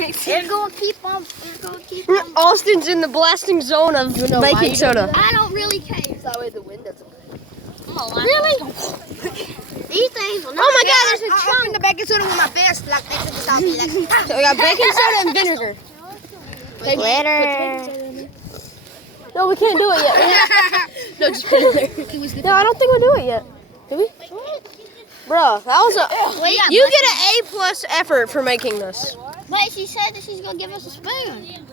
It's gonna keep on. Austin's in the blasting zone of baking soda. I don't really care. That way the wind doesn't blow. Really? These things will not. Oh my God, there's a I'll chunk. open the baking soda with my fist. Like, they took this out me. Like, So we got baking soda and vinegar. Glitter. No, we can't do it yet. no, just put it there. No, I don't think we'll do it yet. Do we? Bro, that was a. You get an A+ effort for making this. Wait, she said that she's gonna give us a spoon.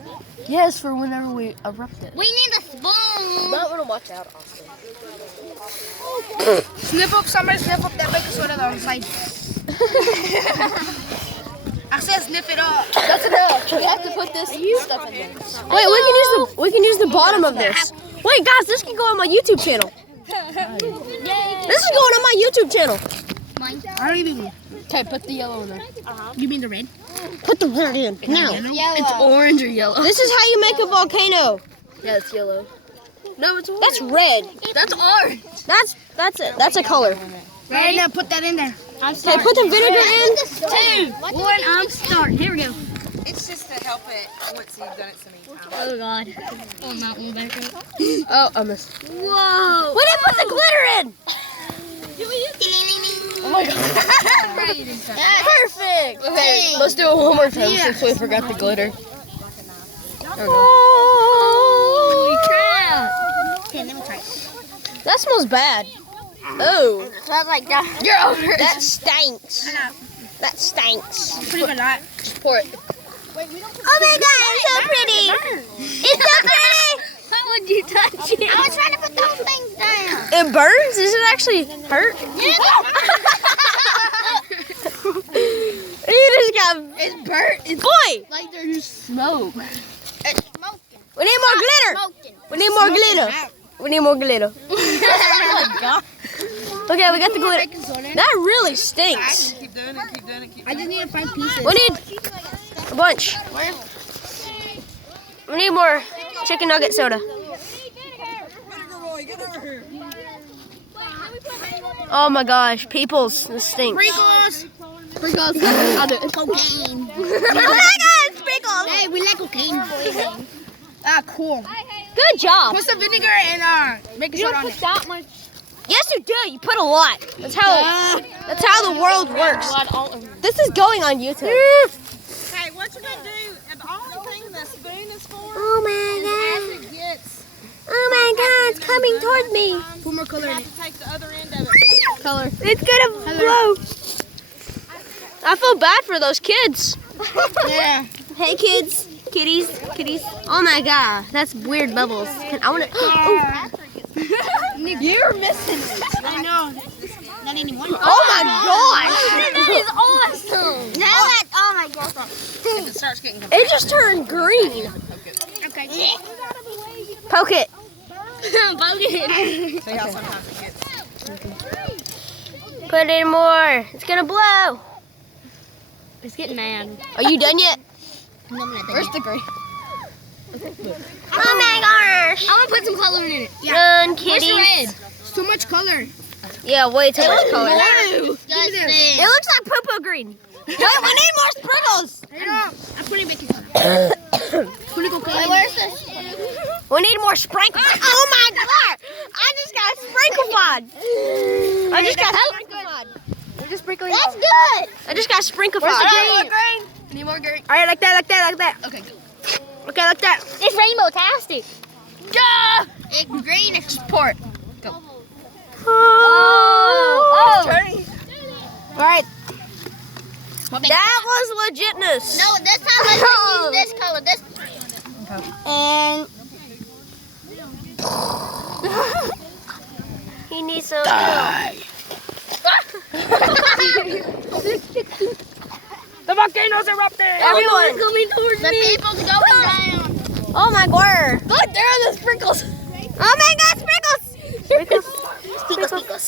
Yes, for whenever we erupt it. We need a spoon. Not gonna watch out, Austin. Snip up, somebody snip up that baking soda on the side. I said snip it up. That's enough. We have to put this stuff in there. Wait, we can use the bottom of this. Wait, guys, this can go on my YouTube channel. This is going on my YouTube channel. I don't even. Okay, put the yellow in there. You mean the red? Put the red in. Now. It's orange or yellow. This is how you make a volcano. Yeah, it's yellow. No, it's orange. That's red. That's orange. That's it. That's a color. Right now, put that in there. Okay, put the vinegar in. 2, 1, I'm starting. Here we go. It's just to help it once you've done it so many times. Oh God. Oh, not one back up. Oh, I missed. Whoa. We didn't put the glitter in. Oh my God. Perfect. Okay, let's do it one more time since we forgot the glitter. Holy crap. Okay, let me try it. That smells bad. Oh, Smells like that. you're over. That stinks. That stinks. Pretty good lot. Just pour it. Oh my God, it's so pretty. It's so pretty. How would you touch it? I was trying to put those things down. It burns? Does it actually hurt? You just got. It's burnt. It's Boy, like there's just smoke. It's smoking. we need more glitter. Smoking. We need more glitter. We need more glitter. Okay, we got the glitter. That really stinks. Keep doing it, keep doing it, keep I doing just need 5 pieces. We need a bunch. We need more chicken nugget soda. Oh my gosh, peoples, this stinks. Sprinkles. Sprinkles. I'll do it. Cocaine. Oh my god, sprinkles. Hey, we like cocaine. Ah, cool. Good job. Put some vinegar and baking soda on it. that much Yes, you do. You put a lot. That's how the world works. blood all over. This is going on YouTube. it. Hey, what you gonna do? And the only thing the spoon is for Oh my is god. as it gets, Oh my god, it's coming toward me. Put more color you in have it. to take the other end of it. Color. It's gonna blow. I feel bad for those kids. Yeah. Hey kids, kitties, kitties. Oh my god, that's weird bubbles. I wanna. Oh. You're missing it. I know. Not anymore. Oh my gosh! That is awesome. Now that, oh my God. If it starts getting It just turned green. Okay. Poke it. see how sometimes it gets. Put in more. It's gonna blow. It's getting mad. Are you done yet? Where's the green? Oh my gosh! I'm gonna put some color in it. Run, Where's kitties. the red? It's too much color. Yeah, way too much color. Disgusting. It looks like poo-poo green. Wait, we need more sprinkles. I'm putting baking soda. Putting cocaine. Wait, where's this? We need more sprinkles. Oh my god! I just got sprinklified. I just got sprinklified. We're just sprinkling. That's good. I just got sprinklified. Where's the green? Need more green. All right, like that, like that, like that. Okay, good. Okay, like that. It's rainbow-tastic. Yeah. It's green. It's Just pour it. Oh. All right. That was legitness. No, this time let's just use this color. This. He needs some milk. The volcano's erupting. Everyone. coming towards me. The people's going down. Oh my god. Look, there are the sprinkles. Oh my god, sprinkles. Sprinkles.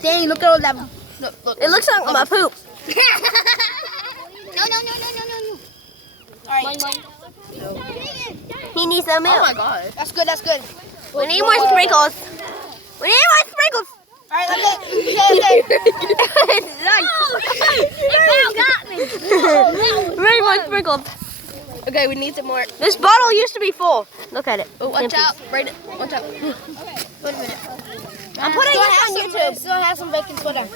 Dang, look at all that. Look. It looks like my poop. No. All right. He needs some milk. Oh my god. That's good. That's good. We need more sprinkles. We need more sprinkles. All right, okay. It about got me. Very sprinkled. Okay, we need some more. This bottle used to be full. Look at it. Oh, watch Empty. out. Right. Watch out. Wait a minute. I'm putting this on YouTube. Still have some baking soda.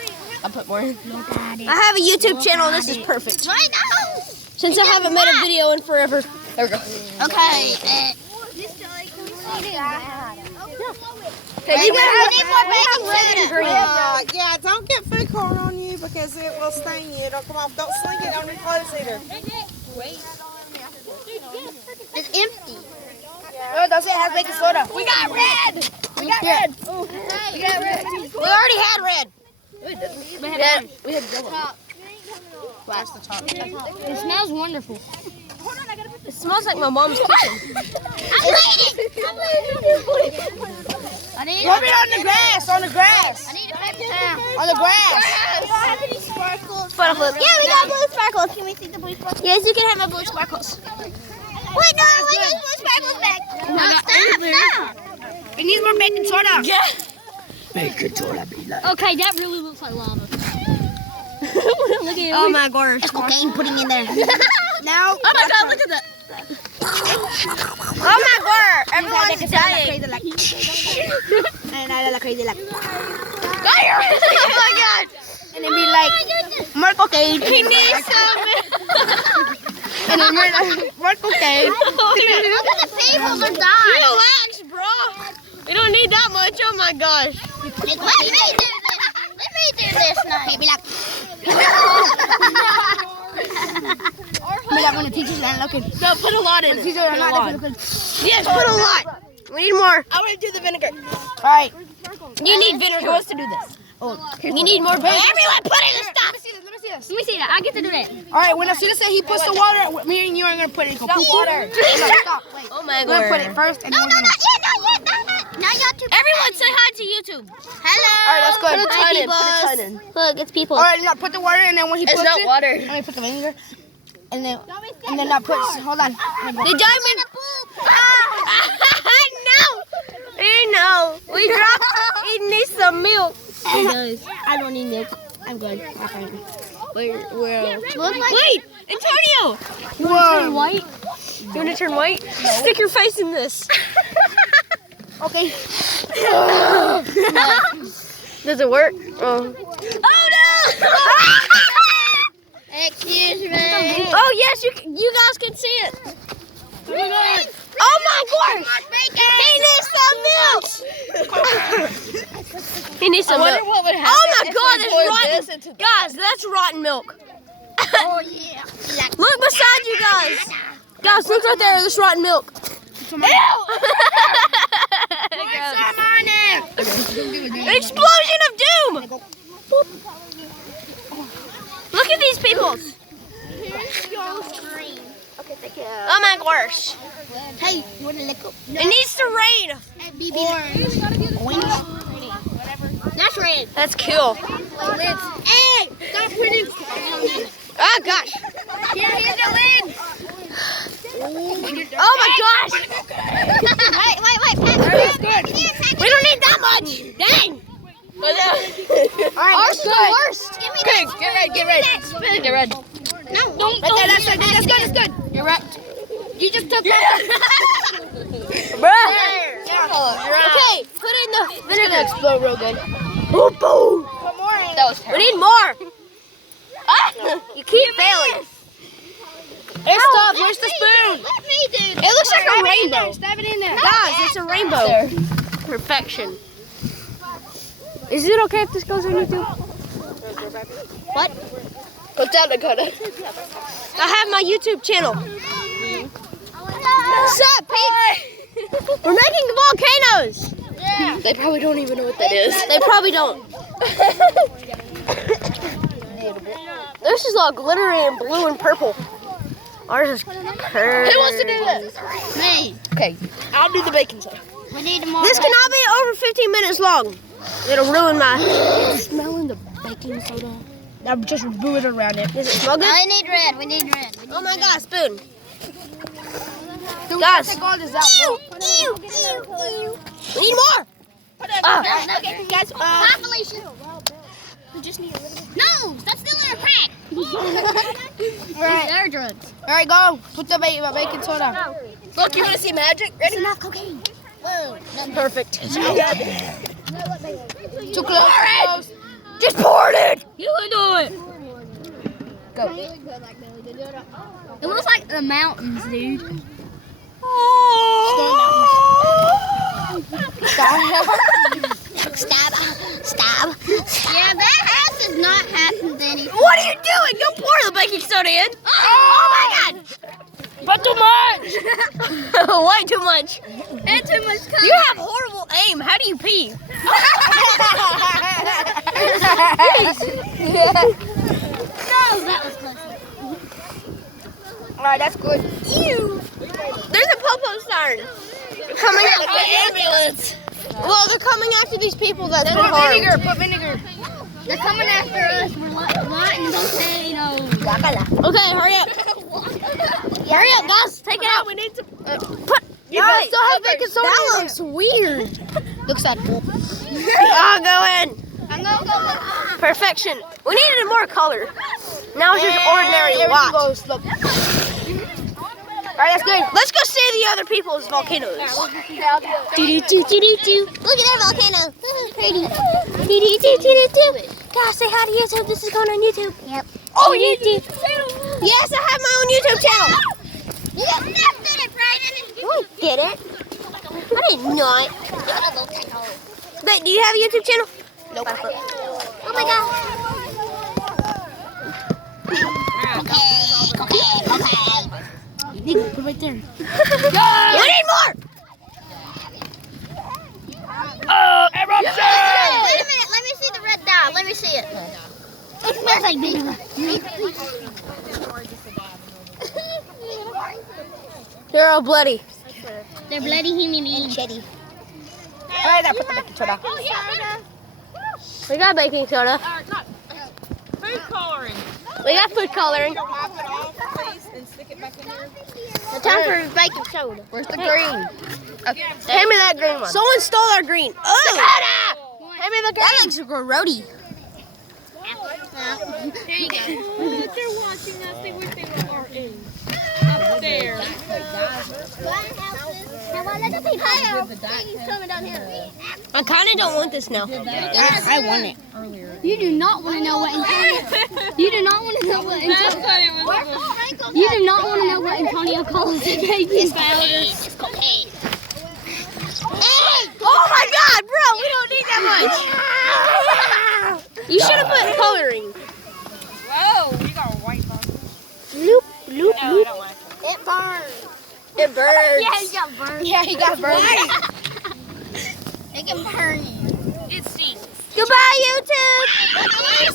I'll put more in. I have a YouTube channel. This is perfect. Right now. Since I haven't made a video in forever. There we go. Okay. Okay, We need more baking soda. Yeah, don't get food corn on you because it will stain you. It'll come off. Don't slink it on your clothes either. It's empty. Oh, does it have baking soda? We got red. We got red. We got red. We already had red. We had yellow. That's the top. It smells wonderful. It smells like my mom's kitchen. I'm bleeding. I need Rub it on the grass. On the grass. I need a paper towel. On the grass. Sparkles. Sparkles. Yeah, we got blue sparkles. Can we see the blue sparkles? Yes, you can have my blue sparkles. Wait, no, I want those blue sparkles back. No, stop, no. We need more baking soda. Yeah. Okay, that really looks like lava. Look at you. Oh my gosh. It's cocaine putting in there. Now. Oh my god, look at that. Oh my god, everyone's dying. And I look crazy like. Oh my god. And then be like, more cocaine. He needs some. And then more cocaine. Look at the people are dying. Relax, bro. We don't need that much. Oh my gosh. Let me do this. Let me do this now. Be like. Be like when the teachers aren't looking. No, put a lot in it. Teachers are not looking. Yes, put a lot. We need more. I want to do the vinegar. All right. You need vinegar. Who wants to do this? You need more vinegar. Everyone put in the stuff. Let me see this. Let me see this. Let me see that. I get to do that. All right. When as soon as he puts the water, me and you are gonna put it. Go put water. Stop. Wait. Oh my We're gonna put god. it first, and No, then no, we're not gonna. yet, not yet. Now y'all two. Everyone say hi to YouTube. Hello. All right, that's good. Put a ton in. Put a ton in. Look, it's people. All right. Now put the water, and then when he puts It's not it, water. I'm gonna put the vinegar, and then I put. Hold on. The diamond. No. No. We dropped. He needs some milk. He does. I don't need milk. I'm good. Where? Look like Wait, Antonio. Whoa. White. You want to turn white? Stick your face in this. Okay. Does it work? Oh. Oh no! Excuse me. Oh yes, you guys can see it. Oh my gosh! He needs some milk. He needs some milk. What would happen? Oh my god, that's rotten. Guys, that's rotten milk. Oh yeah. Look beside you guys. Guys, look right there. There's rotten milk. Explosion of doom! Look at these people. Oh my gosh. Hey, you want to lick up? It needs to rain. That's red. That's cool. Hey, stop putting. Oh gosh. Here's the lid. Oh my gosh. Wait. We don't need that much. Dang. Ours is the worst. Okay, get red. Get red. No, don't. That's good. You're right. You just took that. Okay, put in the vinegar. It's gonna explode real good. Oh, boom. That was We terrible. need more. You keep failing. It's tough. Where's the spoon? Let me do It looks like a rainbow. Stab it in there. Guys, it's a rainbow. Perfection. Is it okay if this goes on YouTube? What? Go down, Dakota. I have my YouTube channel. What's up, Pete? We're making volcanoes. Yeah. They probably don't even know what that is. They probably don't. This is all glittery and blue and purple. Ours is curved. Who wants to do this? Me. Okay, I'll do the baking soda. We need more. This cannot be over 15 minutes long. It'll ruin my... Smelling the baking soda. I'll just brew it around it. Does it smell good? I need red. We need red. Oh my god, spoon. Guys, Guys, the gold is out. we need more. No, guys. Bye, Felicia. We just need a little bit. No, stop stealing our crack. Alright. They're drugs. Alright, go. Put the baking soda. Look, you want to see magic? Ready? It's not cocaine. Whoa. Perfect. Too close. Just poured it. You would do it. Go. It looks like the mountains, dude. Stab. Yeah, that house is not half Danny. What are you doing? Don't pour the baking soda in. Oh my God. But too much. Way too much. And too much color. You have horrible aim. How do you pee? No, that was close. Alright, that's good. Ew. There's a po-po siren. They're coming after the ambulance. Well, they're coming after these people that Put put harmed. vinegar. Put vinegar. They're coming after us. We're lighting volcanoes. Okay, hurry up. Hurry up, guys. Take it out. We need to put. You guys still have baking soda That in there. looks weird. Looks like poop. I'll go in. I'm gonna go look. Perfection. We needed more color. Now it's just ordinary Everything white. goes, look. Alright, that's good. Let's go see the other people's volcanoes. Look at that volcano. Pretty. Guys, say hi to YouTube. This is going on YouTube. Yep. Oh, YouTube. Yes, I have my own YouTube channel. You got snapped in it, Brayden. I didn't. I did not. Wait, do you have a YouTube channel? Nope. Oh my God. Okay. Right there. We need more. Eruption! Wait a minute. Let me see the red dye. Let me see it. It smells like vinegar. They're all bloody. They're bloody human beings. Alright, I put the baking soda. We got baking soda. Food coloring. We got food coloring. Wipe it off, please, and stick it back in there. The time for baking soda. Where's the green? Hand me that green one. Someone stole our green. Oh! Hand me the green. That looks grody. Here you go. If they're watching us, they wish they were our age. Up there. Coming down here. I kind of don't want this now. I want it. You do not want to know what Antonio. You do not want to know what That's Antonio. what it was. You do not want to know what Antonio calls the baking powder. It's cocaine. Oh my God, bro, we don't need that much. You should have put coloring. Whoa, you got a white box. Loop, loop, No, I loop. don't like it. It burns. It burns. Yeah, he got burned. Yeah, he got burned. It can burn you. It stinks. Goodbye, YouTube. Goodbye,